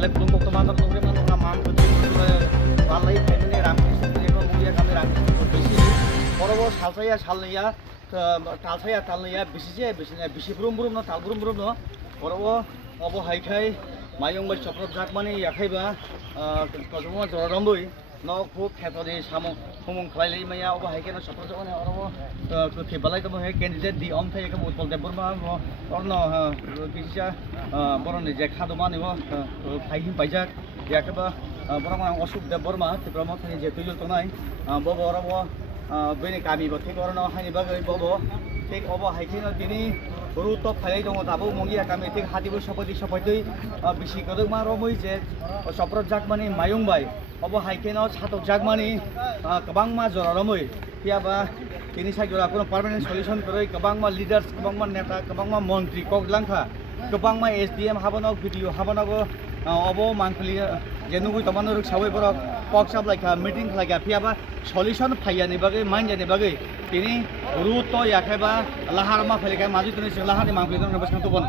belek belum kok teman teman mana ngamam betul balai family ramkis itu mulia kami ramkis bisi boro salsaya salnya talsaya bisi je bisi burum no tal burum no boro obo haikai mayung bai chokrot jak mani yakhaiba kojmo joramboi no খুব খেতরে সমং খাইলাই মাইয়া of হাইকে না সফর জনে অরব খেবালাই তো হে candidate দি অম থাই একে উৎপল দেবর মা অরন কিসা বরনে যে খাদমা নিব ফাইহিম পাইজাক ইয়াকেবা বরং অসুখ দেবর মা ত্রিপ্রম থাই যে তুইল তো নাই বব অরব বেনি কামি ব ঠিক অরন হাইনি বাগৈ বব ঠিক অব হাইকে না তিনি রু তো ফাইলাই দङ দাবো মঙ্গিয়া কামি ঠিক হাতিবো সপতি বিসি কদক মা রমই যে সফর জাক মানে মায়ং বাই अब हाइकेनाव सातक जागमानि गोबांमा जरारमै याबा बिनि साइडआव कोनो पार्मानेन्ट सल्युशन करै गोबांमा लिडार्स गोबांमा नेता गोबांमा मन्त्रि कगलांखा गोबांमा एसडीएम हाबनाव भिडिअ हाबनाव अब मांखलि जेनुगु तमानो सावै बर पक्साब लाइका मिटिं खालायगा फियाबा सल्युशन फाइयानि बागै माइन्जानि बागै बिनि रुत याखैबा लाहारमा फैलायगा माजु तनि लाहानि मांखलि दङ बसखां तबन